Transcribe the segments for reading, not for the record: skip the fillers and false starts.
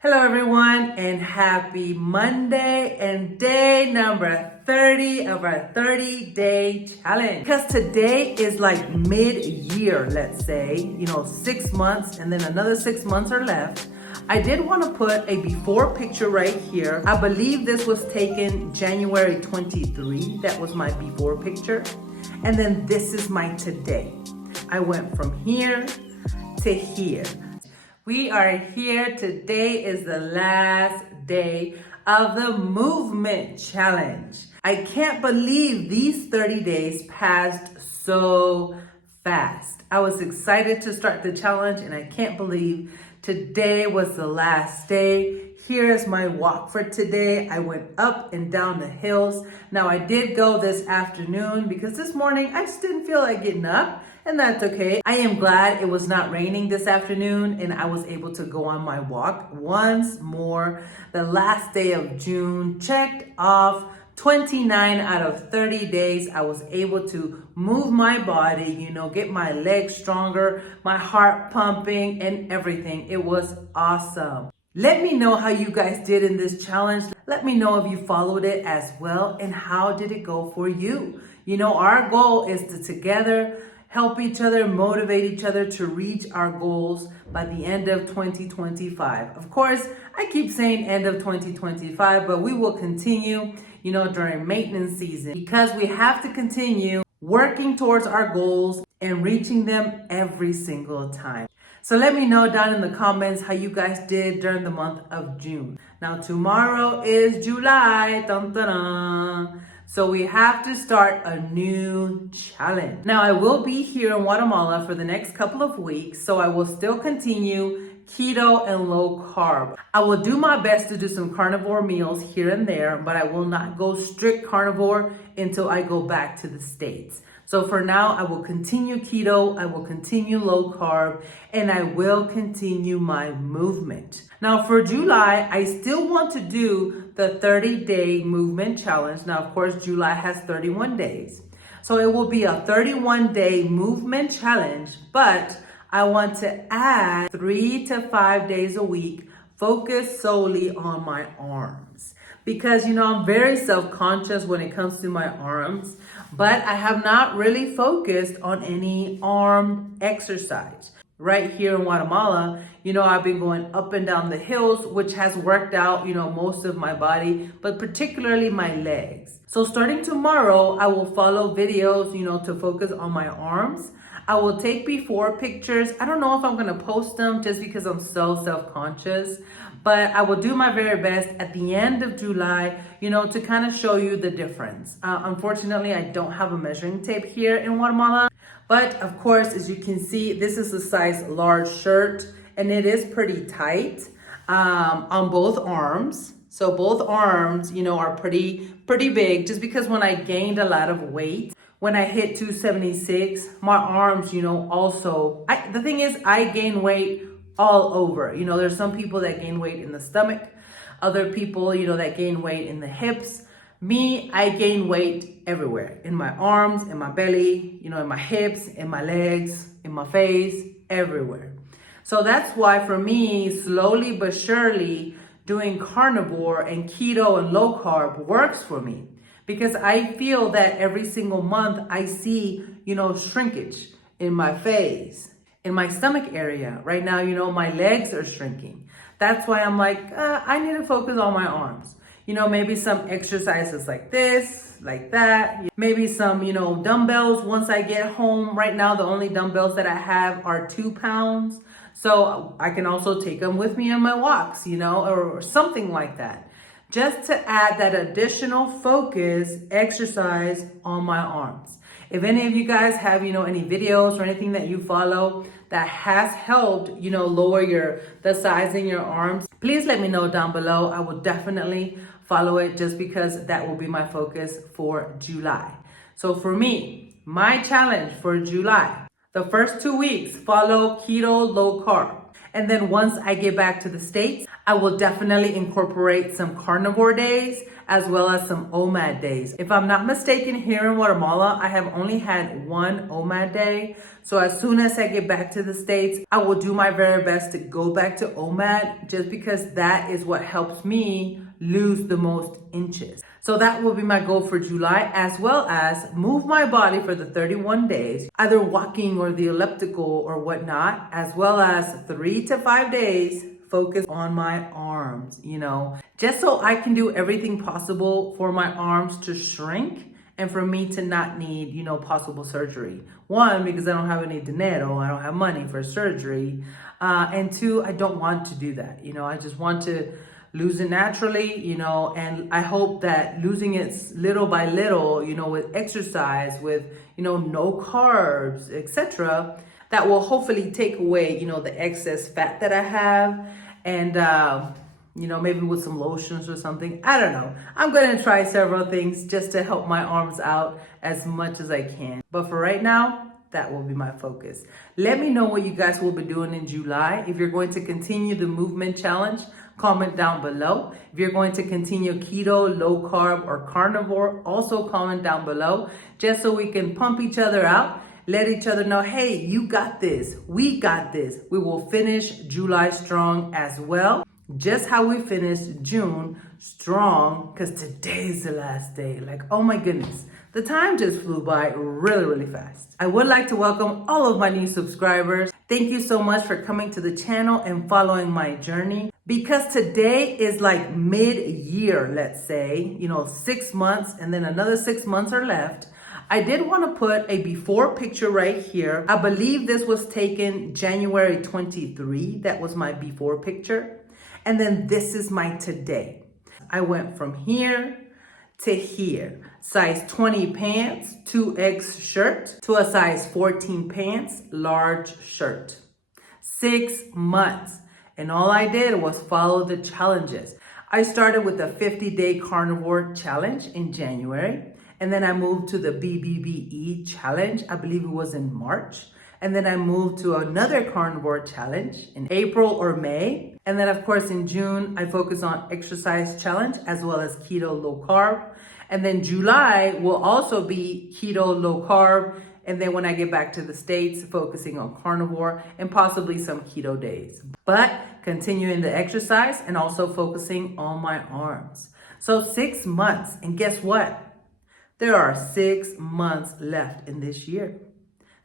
Hello everyone and happy Monday and day number 30 of our 30-day challenge. Because today is like mid-year, let's say, 6 months and then another 6 months are left. I did want to put a before picture right here. I believe this was taken January 23. That was my before picture. And then this is my today. I went from here to here. We are here. Today is the last day of the movement challenge. I can't believe these 30 days passed so fast. I was excited to start the challenge and I can't believe today was the last day. Here's my walk for today. I went up and down the hills. Now I did go this afternoon because this morning I just didn't feel like getting up. And that's okay. I am glad it was not raining this afternoon and I was able to go on my walk once more. The last day of June, checked off 29 out of 30 days. I was able to move my body, get my legs stronger, my heart pumping and everything. It was awesome. Let me know how you guys did in this challenge. Let me know if you followed it as well and how did it go for you. Our goal is to together help each other, motivate each other to reach our goals by the end of 2025. Of course, I keep saying end of 2025, but we will continue, during maintenance season because we have to continue working towards our goals and reaching them every single time. So let me know down in the comments how you guys did during the month of June. Now tomorrow is July. Dun, dun, dun. So we have to start a new challenge. Now I will be here in Guatemala for the next couple of weeks, so I will still continue keto and low carb. I will do my best to do some carnivore meals here and there, but I will not go strict carnivore until I go back to the States. So for now, I will continue keto, I will continue low carb, and I will continue my movement. Now for July, I still want to do the 30-day movement challenge. Now, of course, July has 31 days. So it will be a 31-day movement challenge, but I want to add 3 to 5 days a week, focus solely on my arms. Because, I'm very self-conscious when it comes to my arms, but I have not really focused on any arm exercise. Right here in Guatemala, I've been going up and down the hills, which has worked out, most of my body, but particularly my legs. So starting tomorrow, I will follow videos, to focus on my arms. I will take before pictures. I don't know if I'm going to post them just because I'm so self-conscious, but I will do my very best at the end of July, to kind of show you the difference. Unfortunately, I don't have a measuring tape here in Guatemala, but of course, as you can see, this is a size large shirt and it is pretty tight on both arms. So both arms, are pretty big just because when I gained a lot of weight, when I hit 276, my arms, also, the thing is I gain weight all over. There's some people that gain weight in the stomach, other people, that gain weight in the hips. Me, I gain weight everywhere, in my arms, in my belly, in my hips, in my legs, in my face, everywhere. So that's why for me, slowly but surely, doing carnivore and keto and low carb works for me. Because I feel that every single month I see, shrinkage in my face, in my stomach area. Right now, my legs are shrinking. That's why I'm like, I need to focus on my arms. Maybe some exercises like this, like that. Maybe some, dumbbells once I get home. Right now, the only dumbbells that I have are 2 pounds. So I can also take them with me on my walks, or something like that. Just to add that additional focus exercise on my arms. If any of you guys have, any videos or anything that you follow that has helped, lower the size in your arms, please let me know down below. I will definitely follow it just because that will be my focus for July. So for me, my challenge for July, the first 2 weeks, follow keto low carb. And then once I get back to the States, I will definitely incorporate some carnivore days as well as some OMAD days. If I'm not mistaken, here in Guatemala, I have only had one OMAD day. So as soon as I get back to the States, I will do my very best to go back to OMAD just because that is what helps me lose the most inches. So that will be my goal for July, as well as move my body for the 31 days, either walking or the elliptical or whatnot, as well as 3 to 5 days focus on my arms, just so I can do everything possible for my arms to shrink and for me to not need, possible surgery. One, because I don't have any dinero, I don't have money for surgery. And two, I don't want to do that. I just want to lose it naturally, and I hope that losing it little by little, with exercise, with, no carbs, etc., that will hopefully take away, the excess fat that I have, and, maybe with some lotions or something. I don't know. I'm going to try several things just to help my arms out as much as I can. But for right now, that will be my focus. Let me know what you guys will be doing in July. If you're going to continue the movement challenge, comment down below. If you're going to continue keto, low carb, or carnivore, also comment down below, just so we can pump each other out. Let each other know, hey, you got this. We got this. We will finish July strong as well. Just how we finished June strong, because today's the last day. Like, oh my goodness. The time just flew by really, really fast. I would like to welcome all of my new subscribers. Thank you so much for coming to the channel and following my journey. Because today is like mid-year, let's say, 6 months, and then another 6 months are left. I did want to put a before picture right here. I believe this was taken January 23. That was my before picture. And then this is my today. I went from here to here. Size 20 pants, 2X shirt, to a size 14 pants, large shirt. 6 months. And all I did was follow the challenges. I started with the 50-day carnivore challenge in January. And then I moved to the BBBE challenge. I believe it was in March. And then I moved to another carnivore challenge in April or May. And then of course in June, I focus on exercise challenge as well as keto low carb. And then July will also be keto low carb. And then when I get back to the States, focusing on carnivore and possibly some keto days. But continuing the exercise and also focusing on my arms. So 6 months. And guess what? There are 6 months left in this year.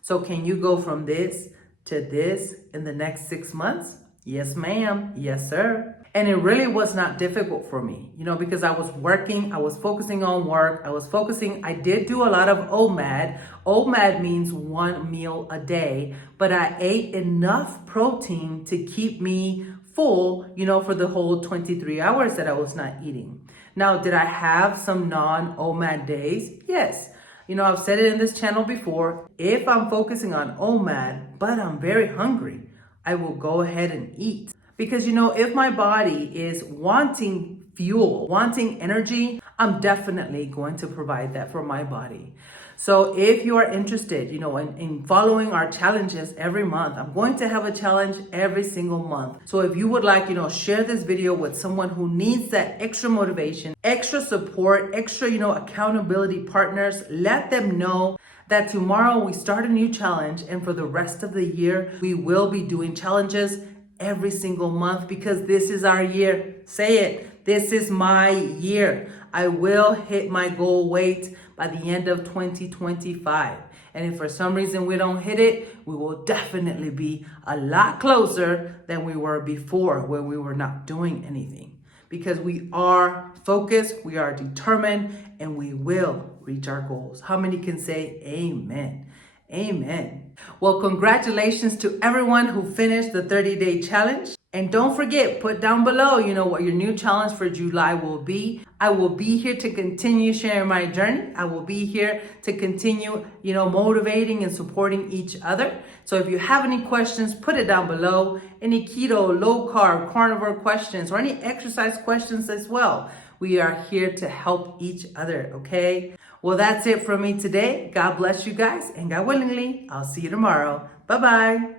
So can you go from this to this in the next 6 months? Yes, ma'am. Yes, sir. And it really was not difficult for me, because I was working, I was focusing on work, I did do a lot of OMAD. OMAD means 1 meal a day, but I ate enough protein to keep me full, for the whole 23 hours that I was not eating. Now, did I have some non-OMAD days? Yes. I've said it in this channel before. If I'm focusing on OMAD, but I'm very hungry, I will go ahead and eat. Because, if my body is wanting fuel, wanting energy, I'm definitely going to provide that for my body. So if you are interested, in following our challenges every month, I'm going to have a challenge every single month. So if you would like, share this video with someone who needs that extra motivation, extra support, extra, accountability partners, let them know that tomorrow we start a new challenge. And for the rest of the year, we will be doing challenges every single month because this is our year. Say it. This is my year. I will hit my goal weight by the end of 2025. And if for some reason we don't hit it, we will definitely be a lot closer than we were before when we were not doing anything. Because we are focused, we are determined, and we will reach our goals. How many can say amen? Amen. Well, congratulations to everyone who finished the 30-day challenge. And don't forget, put down below, what your new challenge for July will be. I will be here to continue sharing my journey. I will be here to continue, motivating and supporting each other. So if you have any questions, put it down below. Any keto, low carb, carnivore questions, or any exercise questions as well. We are here to help each other, okay? Well, that's it from me today. God bless you guys, and God willingly, I'll see you tomorrow. Bye-bye.